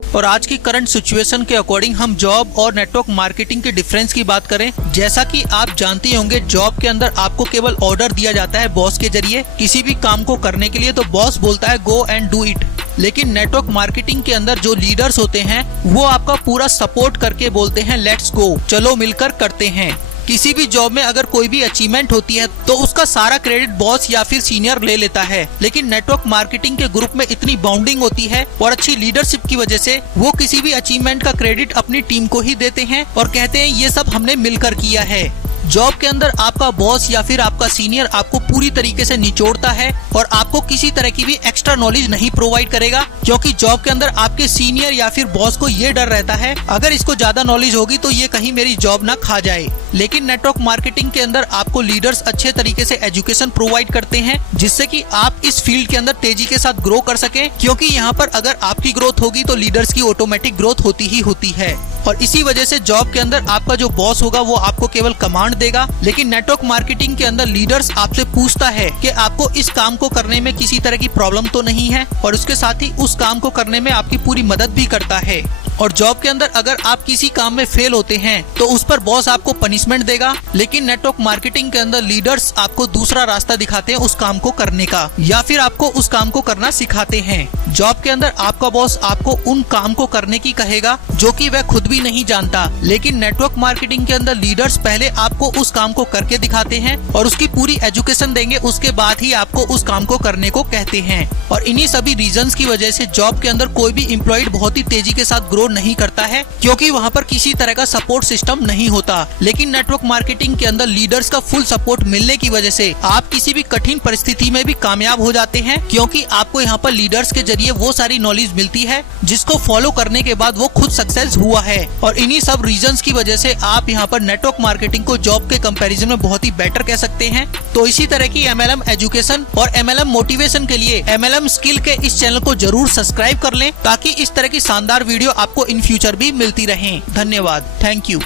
और आज की करंट सिचुएशन के अकॉर्डिंग हम जॉब और नेटवर्क मार्केटिंग के डिफरेंस की बात करें, जैसा कि आप जानते होंगे जॉब के अंदर आपको केवल ऑर्डर दिया जाता है बॉस के जरिए किसी भी काम को करने के लिए, तो बॉस बोलता है गो एंड डू इट। लेकिन नेटवर्क मार्केटिंग के अंदर जो लीडर्स होते हैं वो आपका पूरा सपोर्ट करके बोलते हैं लेट्स गो, चलो मिलकर करते हैं। किसी भी जॉब में अगर कोई भी अचीवमेंट होती है तो उसका सारा क्रेडिट बॉस या फिर सीनियर ले लेता है, लेकिन नेटवर्क मार्केटिंग के ग्रुप में इतनी बॉन्डिंग होती है और अच्छी लीडरशिप की वजह से वो किसी भी अचीवमेंट का क्रेडिट अपनी टीम को ही देते हैं और कहते हैं ये सब हमने मिलकर किया है। जॉब के अंदर आपका बॉस या फिर आपका सीनियर आपको पूरी तरीके से निचोड़ता है और आपको किसी तरह की भी एक्स्ट्रा नॉलेज नहीं प्रोवाइड करेगा, क्योंकि जॉब के अंदर आपके सीनियर या फिर बॉस को ये डर रहता है अगर इसको ज्यादा नॉलेज होगी तो ये कहीं मेरी जॉब ना खा जाए। लेकिन नेटवर्क मार्केटिंग के अंदर आपको लीडर्स अच्छे तरीके से एजुकेशन प्रोवाइड करते हैं जिससे कि आप इस फील्ड के अंदर तेजी के साथ ग्रो कर सकें, क्योंकि यहाँ पर अगर आपकी ग्रोथ होगी तो लीडर्स की ऑटोमेटिक ग्रोथ होती ही होती है। और इसी वजह से जॉब के अंदर आपका जो बॉस होगा वो आपको केवल कमांड देगा, लेकिन नेटवर्क मार्केटिंग के अंदर लीडर्स आपसे पूछता है कि आपको इस काम को करने में किसी तरह की प्रॉब्लम तो नहीं है, और उसके साथ ही उस काम को करने में आपकी पूरी मदद भी करता है। और जॉब के अंदर अगर आप किसी काम में फेल होते हैं तो उस पर बॉस आपको पनिशमेंट देगा, लेकिन नेटवर्क मार्केटिंग के अंदर लीडर्स आपको दूसरा रास्ता दिखाते हैं उस काम को करने का, या फिर आपको उस काम को करना सिखाते हैं। जॉब के अंदर आपका बॉस आपको उन काम को करने की कहेगा जो कि वह खुद भी नहीं जानता, लेकिन नेटवर्क मार्केटिंग के अंदर लीडर्स पहले आपको उस काम को करके दिखाते हैं और उसकी पूरी एजुकेशन देंगे, उसके बाद ही आपको उस काम को करने को कहते हैं। और इन्हीं सभी रीजंस की वजह से जॉब के अंदर कोई भी एम्प्लॉयड बहुत ही तेजी के साथ ग्रो नहीं करता है, क्योंकि वहाँ पर किसी तरह का सपोर्ट सिस्टम नहीं होता। लेकिन नेटवर्क मार्केटिंग के अंदर लीडर्स का फुल सपोर्ट मिलने की वजह से आप किसी भी कठिन परिस्थिति में भी कामयाब हो जाते हैं, क्योंकि आपको यहाँ पर लीडर्स के जरिए वो सारी नॉलेज मिलती है जिसको फॉलो करने के बाद वो खुद सक्सेस हुआ है। और इन्हीं सब रीजंस की वजह से आप यहाँ पर नेटवर्क मार्केटिंग को जॉब के कंपैरिजन में बहुत ही बेटर कह सकते हैं। तो इसी तरह की MLM एजुकेशन और MLM मोटिवेशन के लिए MLM स्किल के इस चैनल को जरूर सब्सक्राइब कर लें, ताकि इस तरह की शानदार वीडियो आपको इन फ्यूचर भी मिलती रहें। धन्यवाद, थैंक यू।